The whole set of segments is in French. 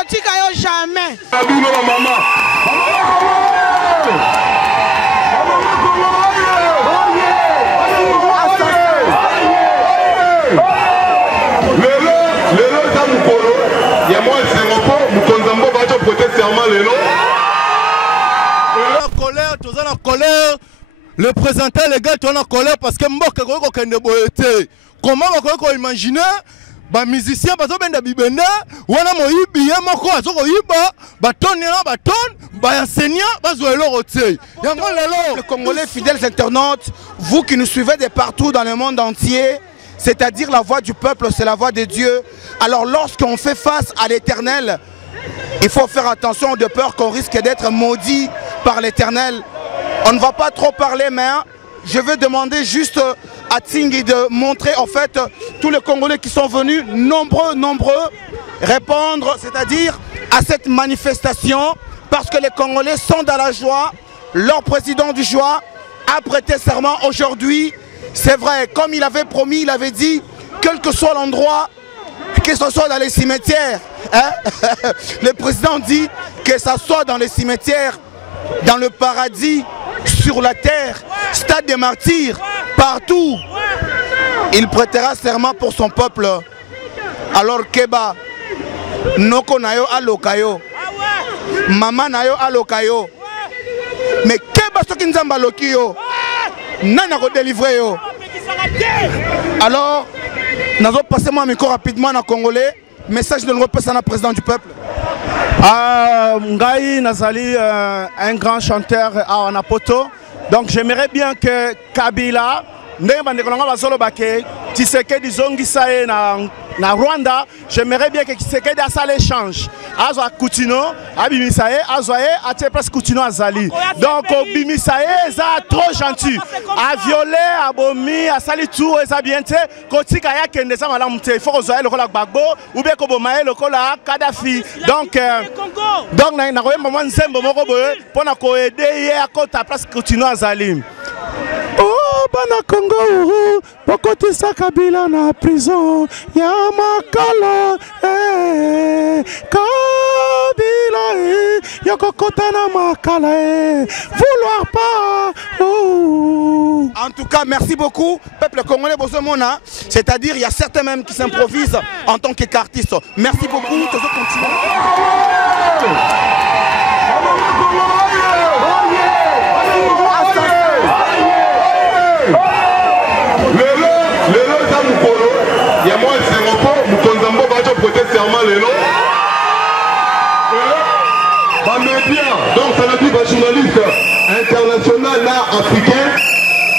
tokotika yo jamais. Le présenter les gars, tu es en colère parce que Mboka comment on peut imaginer les musiciens parce que les bibenda ou on a moyibi moko azoko yiba batonne na batonne ba enseignant bazwa eloko te. Les Congolais fidèles internautes, vous qui nous suivez de partout dans le monde entier, c'est-à-dire la voix du peuple, c'est la voix de Dieu. Alors lorsqu'on fait face à l'Éternel, il faut faire attention de peur qu'on risque d'être maudit par l'Éternel. On ne va pas trop parler, mais je veux demander juste à Tsingi de montrer en fait tous les Congolais qui sont venus, nombreux, répondre, c'est-à-dire à cette manifestation, parce que les Congolais sont dans la joie. Leur président du joie a prêté serment aujourd'hui. C'est vrai, comme il avait promis, il avait dit, quel que soit l'endroit, que ce soit dans les cimetières, hein? Le président dit que ça soit dans les cimetières, dans le paradis, sur la terre, stade des martyrs, partout. Il prêtera serment pour son peuple. Alors Keba, Noko Nayo Alokayo, Mama Nayo Alokayo, mais Keba Sokinzamba Lokiyo, Nana ko délivrer yo. Alors, nous allons passer mon micro rapidement en congolais. Message de le président du peuple. Ngai Nazali, un grand chanteur à Anapoto. Donc j'aimerais bien que Kabila, Tshisekedi Zongisae na Rwanda, j'aimerais bien que Tshisekedi a ça l'échange. Azo Koutino, Abimisae, Azoye, a presque Koutino Azali. Donc Bimisae, ça trop gentil. A violé, a bomi, a sali tout, a bien te. Kotika ya kende sa malamute. Il faut que le kola Gbagbo, ou bien Kobomae, le kola Kadhafi. Donc na koye maman nsembo moko boye, pona ko aider ya kota presque Koutino Azali. Oh, bana Congo, bokotisa Kabila na prison, ya makala, Kabila, yokokota na makala, vouloir pas. Oh. En tout cas, merci beaucoup, peuple congolais Bozomona. C'est-à-dire, il y a certains même qui s'improvisent en tant qu'artistes. Merci beaucoup, tous continuez. Donc ça veut dire que journaliste international là, africain,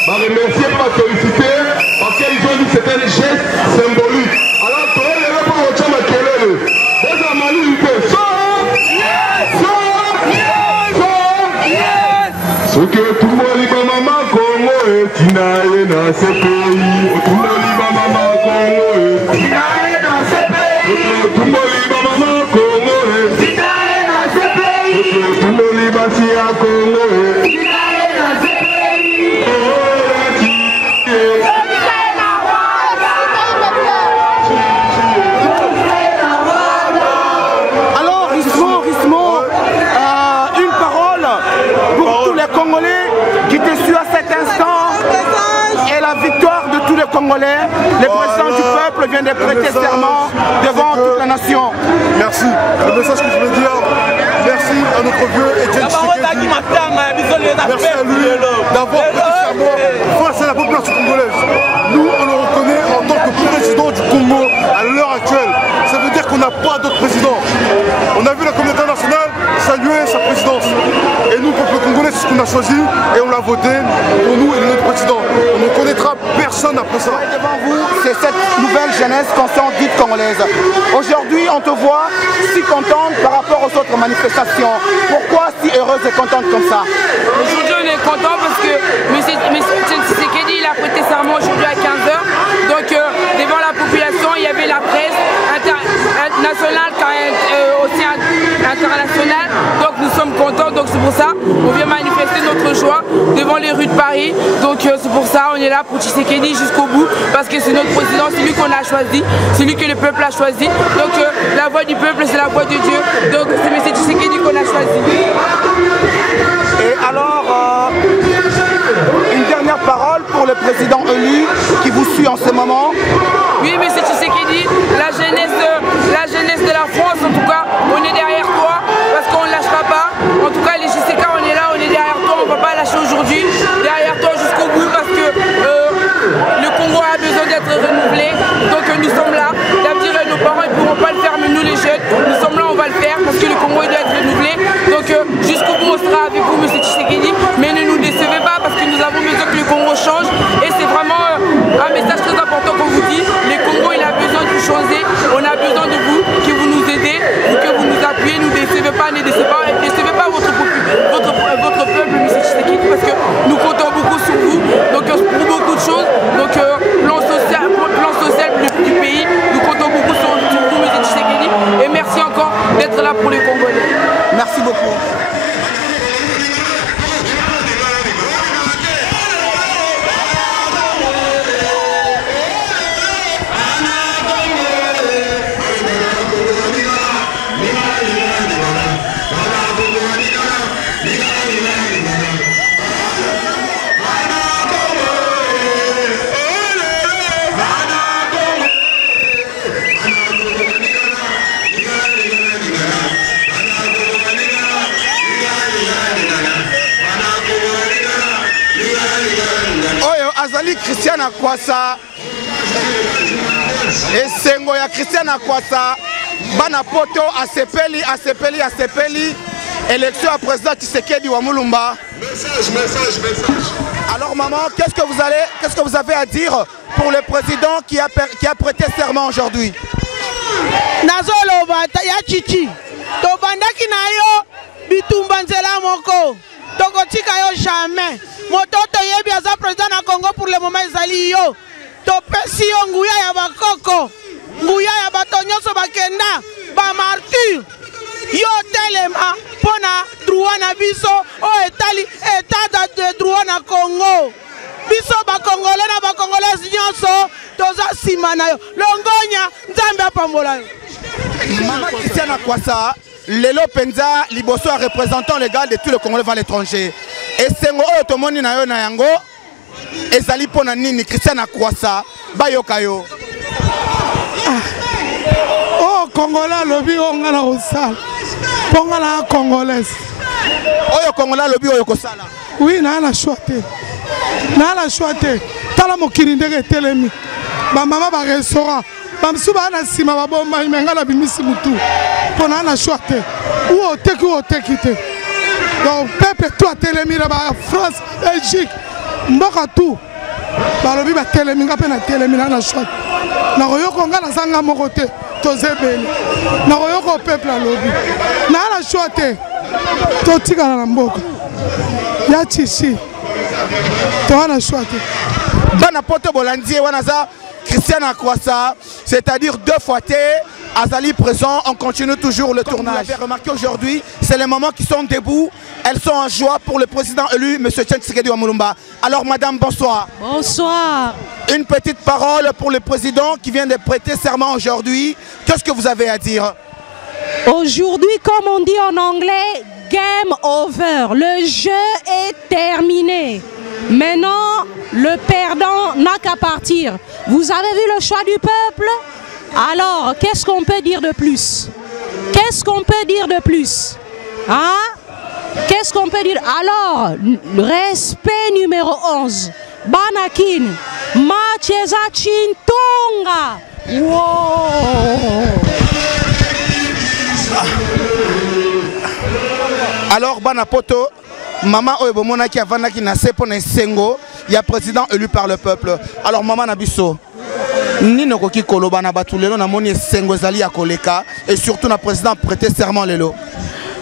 va remercier par solliciter parce qu'ils ont dit que c'était un geste symbolique. Alors toi, il y a pas autre chose à quelle vous avez mal eu ce que tout le monde dit maman Congo et Tinaïe dans ce pays. Tout le monde dit maman Congo et Tinaïe dans ce pays. Tout le monde dit maman Congo et Tinaïe dans ce pays. Tout le monde dit Bassia Congo et Tinaïe dans ce pays. Alors, Rismo, une parole pour tous les Congolais qui te suivent à cet instant et la victoire de tous les Congolais. Le président du peuple vient de prêter serment devant toute la nation. Merci. Le message que je veux dire, merci à notre vieux Etienne Tshisekedi. Merci à lui d'avoir prêté serment face à la population congolaise. Nous, on le reconnaît en tant que président du Congo à l'heure actuelle. Ça veut dire qu'on n'a pas d'autre président. On a vu la communauté internationale saluer sa présidence. Et nous, peuple congolais, c'est ce qu'on a choisi et on l'a voté pour nous et notre président. On ne connaîtra personne après ça. Devant vous, c'est cette nouvelle jeunesse consciente dite congolaise. Aujourd'hui, on te voit si contente par rapport aux autres manifestations. Pourquoi si heureuse et contente comme ça? Aujourd'hui, on est content parce que M. Tshisekedi il a prêté serment aujourd'hui à 15h. Donc, devant la population, il y avait la presse nationale, aussi internationale. Donc, nous sommes contents. contents, donc c'est pour ça on vient manifester notre joie devant les rues de Paris. Donc c'est pour ça on est là pour Tshisekedi jusqu'au bout, parce que c'est notre président, c'est lui qu'on a choisi, c'est lui que le peuple a choisi. Donc la voix du peuple, c'est la voix de Dieu. Donc c'est M. Tshisekedi qu'on a choisi. Et alors, une dernière parole pour le président élu qui vous suit en ce moment. Oui, M. Tshisekedi, la jeunesse de la France, en tout cas, on est derrière toi, parce qu'on ne lâchera pas. En tout cas, les JCK, on est là, on est derrière toi, on ne va pas lâcher aujourd'hui. Derrière toi jusqu'au bout, parce que le Congo a besoin d'être renouvelé. Donc nous sommes là. L'avenir de nos parents, ils ne pourront pas le faire, mais nous les jeunes, nous sommes là, on va le faire, parce que le Congo il doit être renouvelé. Donc jusqu'au bout, on sera avec vous, M. Tshisekedi, mais ne nous décevez pas, parce que nous avons besoin que le Congo change. Et c'est vraiment un message très important qu'on vous dit. Le Congo, il a besoin de changer. On a besoin de vous, que vous nous aidez, que vous nous appuyez, ne décevez pas, ne décevez pas votre peuple, M. Tshisekedi, parce que nous comptons beaucoup sur vous, donc pour beaucoup de choses. Donc plan social du pays, nous comptons beaucoup sur vous, M. Tshisekedi, et merci encore d'être là pour les Congolais. Merci beaucoup. Azali Christian Akwasa esengo ya Christian Akwasa bana poto asepeli élection à président Tshisekedi wa Mulumba. Message. Alors maman, qu'est-ce que vous avez à dire pour le président qui a prêté serment aujourd'hui? Nazoloba ya chichi to bandaki na yo bitumba nzela moko tokotika yo jamais. Mototo yebi aza président na Congo pour le moment ezali yo. Topesi yo nguya ya bakoko, nguya ya bato nyonso bakenda ba martyr. Yo telema pona droit na biso o etali état de droit na Congo. Biso ba congolais na ba congolaises nyonso toza sima na yo. Longonya nzambe apambola yo. Maman Christian Akwasa, lelo penza liboso a représentant légal de tous les Congolais vers l'étranger. Et sengo oyo tomoni na yo na yango ezali pona nini Christian Akwasa bayoka yo? Oh Congolais lobi onga na osala. Ponga la congolaise. Oyo Congolais lobi oyo kosala. Oui, na la choité. Na la choité. Tala mokili ndenge telemi. Ba mama ba restaurant. Ba msuba na sima ba bomba imenga na bimisi mutu. Pona na choité. Ou oteki te. Donc peuple tout a telemi là ba France, Belgique, mboka tout. Ba lobi ba telemi nga pe na telemi na choité. Na royoko nga na sanga moko te. Tozebeli. Na royoko peuple a lobi. Na la choité. Totika na mboka. Ya chichi. Toana choité. Bana poto bolandi wana za Christian Akwasa, c'est-à-dire 2 fois T, Azali présent, on continue toujours le tournage. Vous l'avez remarqué aujourd'hui, c'est les mamans qui sont debout, elles sont en joie pour le président élu, M. Tshisekedi wa Mulumba. Alors madame, bonsoir. Bonsoir. Une petite parole pour le président qui vient de prêter serment aujourd'hui. Qu'est-ce que vous avez à dire? Aujourd'hui, comme on dit en anglais, game over. Le jeu est terminé. Maintenant, le perdant n'a qu'à partir. Vous avez vu le choix du peuple? Alors, qu'est-ce qu'on peut dire de plus? Qu'est-ce qu'on peut dire de plus? Hein? Qu'est-ce qu'on peut dire? Alors, respect numéro 11. Banakin, Macheza Chintonga. Wow. Alors, Banapoto, maman Oyebomona qui a vanaki na sepo na sengo, il y a président élu par le peuple. Alors, maman Nabiso, Nino Koki Koloba na batulelo na moni sengo zali ya koleka et surtout na président prêté serment lelo.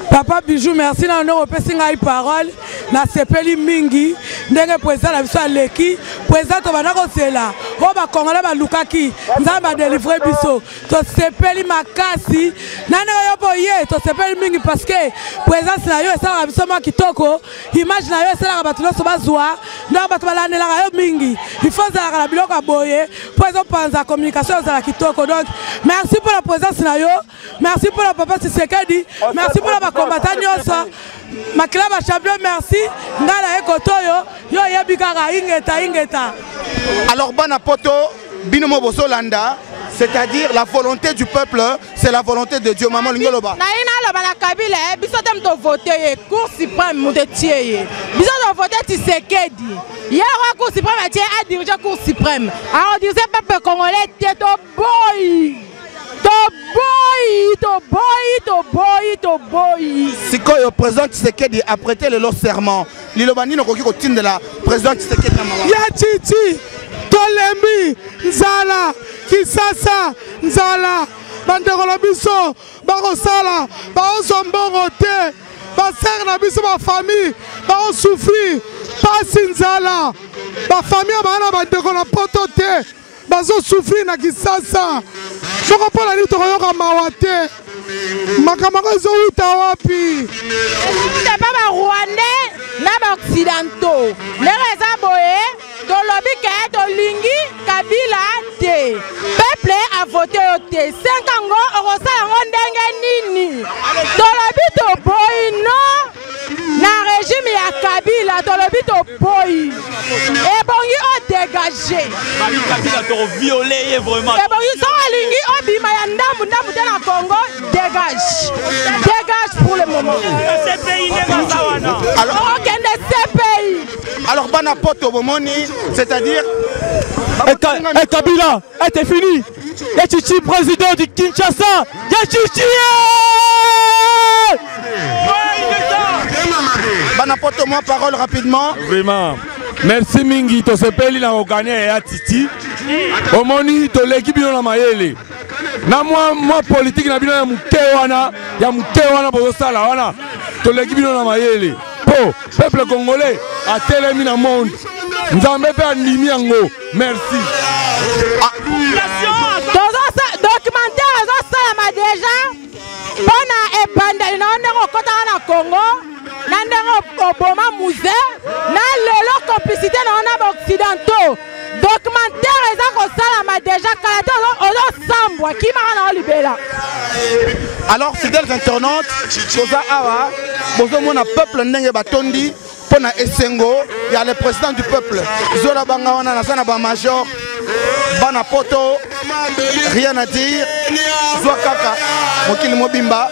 Papa Bijou, merci na nous opesi ngai parole na sepeli mingi ndenge président na biso aleki président to bana ko sela o ba congolais ba lukaki nzamba délivrer biso to sepeli makasi na ndenge yo boye to sepeli mingi parce que présence na yo esala biso ma kitoko image na yo esala ba tulo so bazwa ndo ba balandela yo mingi il faut ça la biloko boye président panza communication za kitoko donc merci pour la présence na yo merci pour la papa Tshisekedi merci pour la combattant nyonso makila ba champion merci ngala ekotoyo yo yebikaka ingeta. Alors bana poto binomo bosolanda, c'est-à-dire la volonté du peuple, c'est la volonté de Dieu. Maman Lingoloba. Naina loba na Kabila biso tem to voter Cour suprême mutetier. Biso to voter Tshisekedi. Hier la Cour suprême a dirigé Cour suprême. Alors disait peuple congolais to boy. To boy. Si quand le président Tshisekedi a prêté le serment, l'ilobani no koki kotinde la président Tshisekedi na maman. Ya Titi, Tolembi, Nzala, Kisasa, Nzala, bandekolo biso, bakosala, bakozombongo te, basere na biso ba famille, bakosouffrir, pasi Nzala, ba famille bana bandekolo poto te, bazo souffrir na Kisasa. Soko pola ni tokoyoka mawa te. Makamako ezouta wapi? C'est pas ba Rwandais na ba occidentaux. Les raisons boye, tolobi ke tolingi Kabila te. Peuple a voté au te. 5 ans okosala ngo ndenge nini? Tolobi to boy non. Na régime ya Kabila tolobi to boy. Et bon yo dégagé. Kabila to violé vraiment. Et bon yo so alingi obima ya ndambu te na Congo. Dégage. Dégage pour le moment. Alors bana poto bomoni, c'est-à-dire et Kabila, c'est fini. Et Chichi président du Kinshasa. Et Chichi. Bana poto moi parole rapidement. Vraiment. Merci mingi to sepeli na ogane ya Titi. Omoni to l'équipe na mayele. Na moi politique na bino ya muke wana bozo sala wana to l'équipe na mayele. Po peuple congolais a telemi na monde. Nzambe pe animi yango. Merci. Documentaire zo sala déjà. Bona ebanda ina ndeko kota na Congo. Na ndeko oboma musée. Na lelo complicité na occidentaux. Documentaire eza ko sala déjà kalato ozo sambwa ki mara na libela. Alors fidèles internautes, toza awa bozo mona peuple ndenge batondi pona esengo ya le président du peuple. Zola banga wana na sana ba major bana poto rien à dire. Zwa kaka mokili mobimba.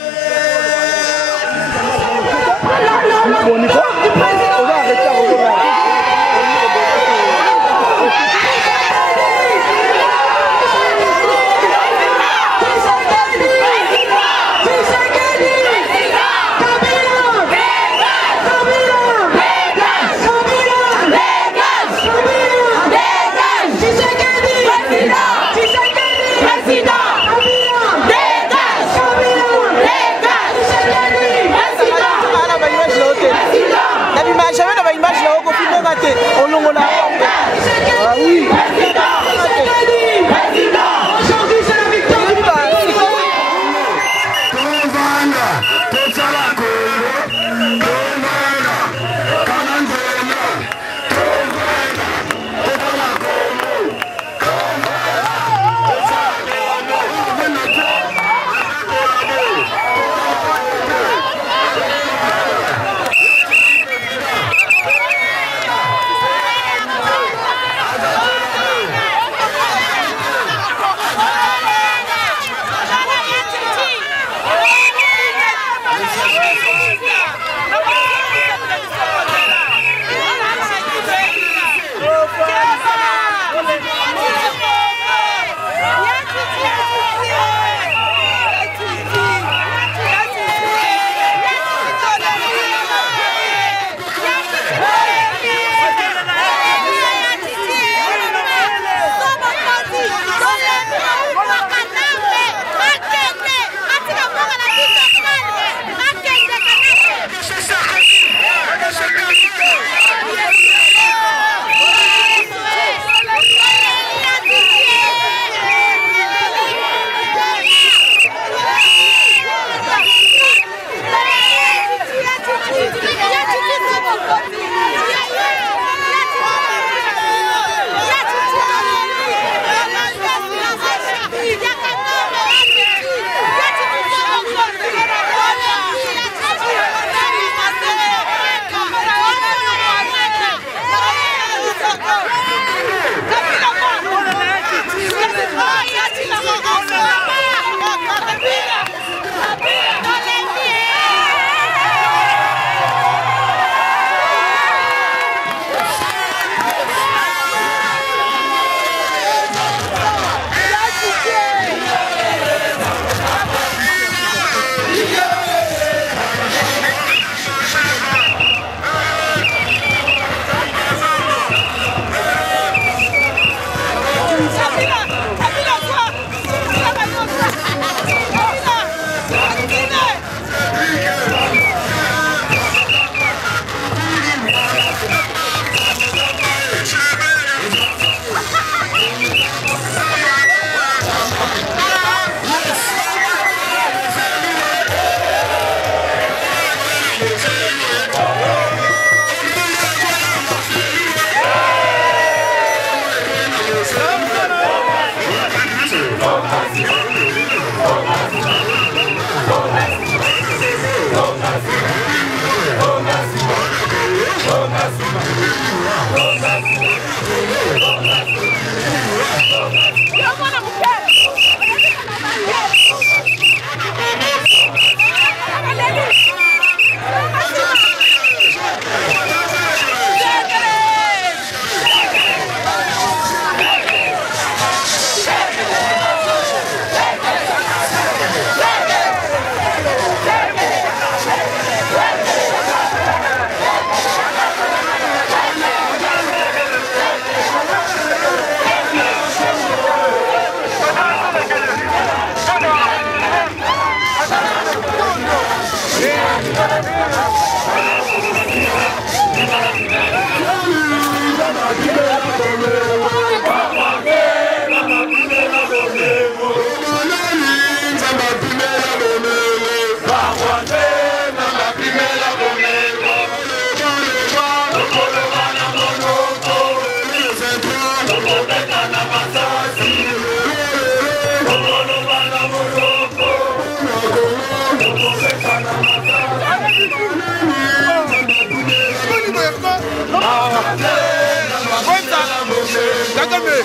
Kamele,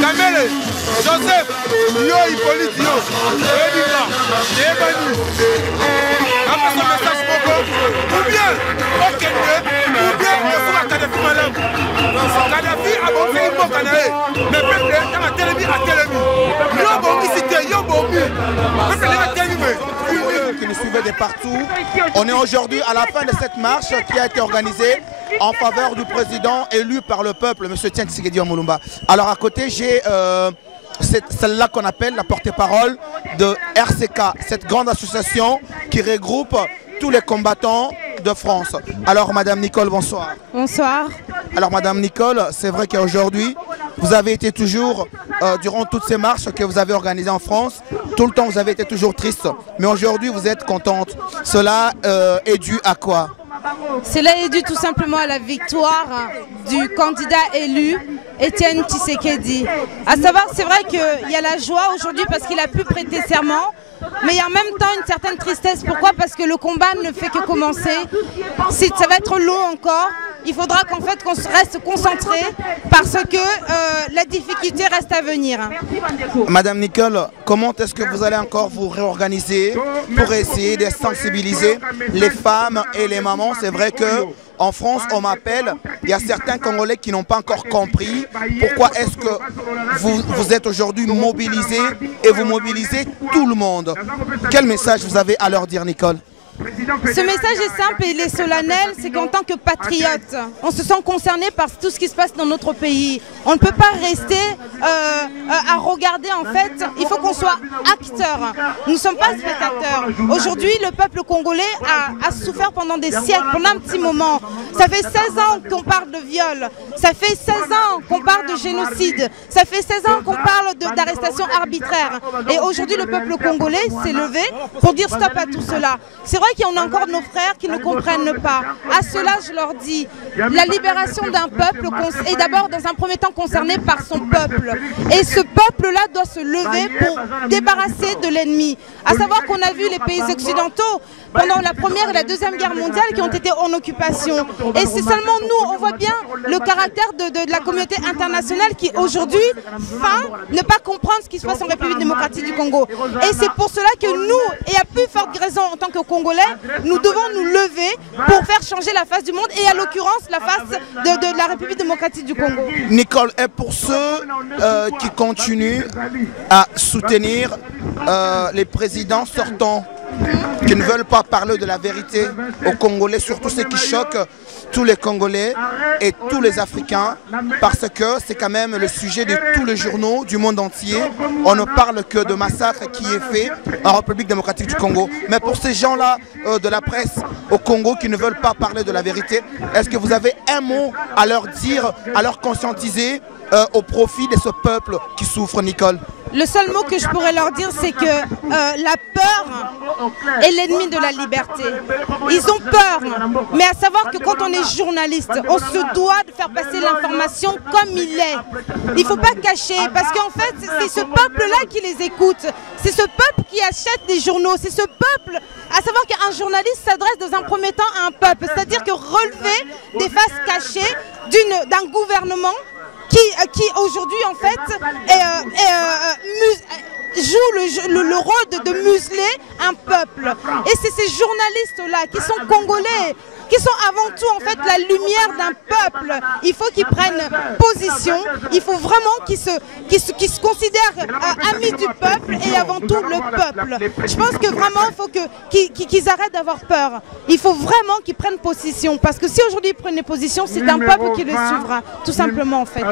Kamele, Joseph, Yo Hippolyte, Yo, Edika, Ebani. Après ce message propre, ou bien Okende, ou bien Osula Kadhafi Malam. Kadhafi a bombé une bombe canaille, mais peuple dans la télévision a télévision. Yo bombi cité, yo bombi. Peuple dans la télévision. Qui nous suivait de partout. On est aujourd'hui à la fin de cette marche qui a été organisée en faveur du président élu par le peuple, M. Etienne Tshisekedi Mulumba. Alors à côté, j'ai celle-là qu'on appelle la porte-parole de RCK, cette grande association qui regroupe tous les combattants de France. Alors Madame Nicole, bonsoir. Bonsoir. Alors Madame Nicole, c'est vrai qu'aujourd'hui, vous avez été toujours, durant toutes ces marches que vous avez organisées en France, tout le temps vous avez été toujours triste. Mais aujourd'hui vous êtes contente. Cela est dû à quoi? Cela est dû tout simplement à la victoire du candidat élu, Etienne Tshisekedi. À savoir, c'est vrai qu'il y a la joie aujourd'hui parce qu'il a pu prêter serment. Mais il y a en même temps une certaine tristesse. Pourquoi? Parce que le combat ne fait que commencer. Ça va être long encore. Il faudra qu'en fait qu'on reste concentré parce que la difficulté reste à venir. Madame Nicole, comment est-ce que vous allez encore vous réorganiser pour essayer de sensibiliser les femmes et les mamans? C'est vrai que en France, on m'appelle, il y a certains Congolais qui n'ont pas encore compris pourquoi est-ce que vous êtes aujourd'hui mobilisés et vous mobilisez tout le monde. Quel message vous avez à leur dire, Nicole? Ce message est simple et il est solennel, c'est qu'en tant que patriote, on se sent concerné par tout ce qui se passe dans notre pays. On ne peut pas rester à regarder en fait, il faut qu'on soit acteur. Nous ne sommes pas spectateurs. Aujourd'hui, le peuple congolais a souffert pendant des siècles, pendant un petit moment. Ça fait 16 ans qu'on parle de viol, ça fait 16 ans qu'on parle de génocide, ça fait 16 ans qu'on parle d'arrestation arbitraire. Et aujourd'hui, le peuple congolais s'est levé pour dire stop à tout cela. C'est vrai qu'il y en a encore nos frères qui ne comprennent pas. À cela, je leur dis, la libération d'un peuple est d'abord dans un premier temps concernée par son peuple. Et ce peuple-là doit se lever pour débarrasser de l'ennemi. À savoir qu'on a vu les pays occidentaux pendant la Première et la Deuxième Guerre mondiale qui ont été en occupation. Et c'est seulement nous, on voit bien le caractère de la communauté internationale qui aujourd'hui feint ne pas comprendre ce qui se passe en République démocratique du Congo. Et c'est pour cela que nous, et à plus forte raison en tant que Congolais, nous devons nous lever pour faire changer la face du monde et à l'occurrence la face de la République démocratique du Congo. Nicole, et pour ceux qui continuent à soutenir les présidents sortants, qui ne veulent pas parler de la vérité aux Congolais, surtout ce qui choque tous les Congolais et tous les Africains, parce que c'est quand même le sujet de tous les journaux du monde entier. On ne parle que de massacres qui est fait en République démocratique du Congo. Mais pour ces gens-là de la presse au Congo qui ne veulent pas parler de la vérité, est-ce que vous avez un mot à leur dire, à leur conscientiser au profit de ce peuple qui souffre, Nicole? Le seul mot que je pourrais leur dire, c'est que la peur est l'ennemi de la liberté. Ils ont peur, mais à savoir que quand on est journaliste, on se doit de faire passer l'information comme il est. Il ne faut pas cacher, parce qu'en fait, c'est ce peuple-là qui les écoute. C'est ce peuple qui achète des journaux. C'est ce peuple, à savoir qu'un journaliste s'adresse dans un premier temps à un peuple. C'est-à-dire que relever des faces cachées d'un gouvernement qui aujourd'hui en fait joue le rôle de museler un peuple. Et c'est ces journalistes-là qui sont congolais, qui sont avant tout en fait la lumière d'un peuple. Il faut qu'ils prennent position, il faut vraiment qu'ils se considèrent amis du peuple et avant tout le peuple. Je pense que vraiment il faut qu'ils arrêtent d'avoir peur. Il faut vraiment qu'ils prennent position, parce que si aujourd'hui ils prennent position, c'est un peuple qui les suivra, tout simplement en fait.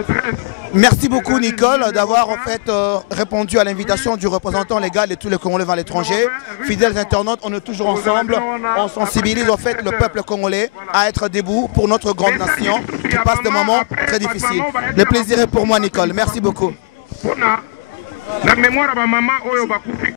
Merci beaucoup Nicole d'avoir en fait répondu à l'invitation du représentant légal de tous les Congolais à l'étranger. Fidèles internautes, on est toujours ensemble, on sensibilise en fait le peuple congolais à être debout pour notre grande nation qui passe des moments très difficiles. Le plaisir est pour moi Nicole, merci beaucoup.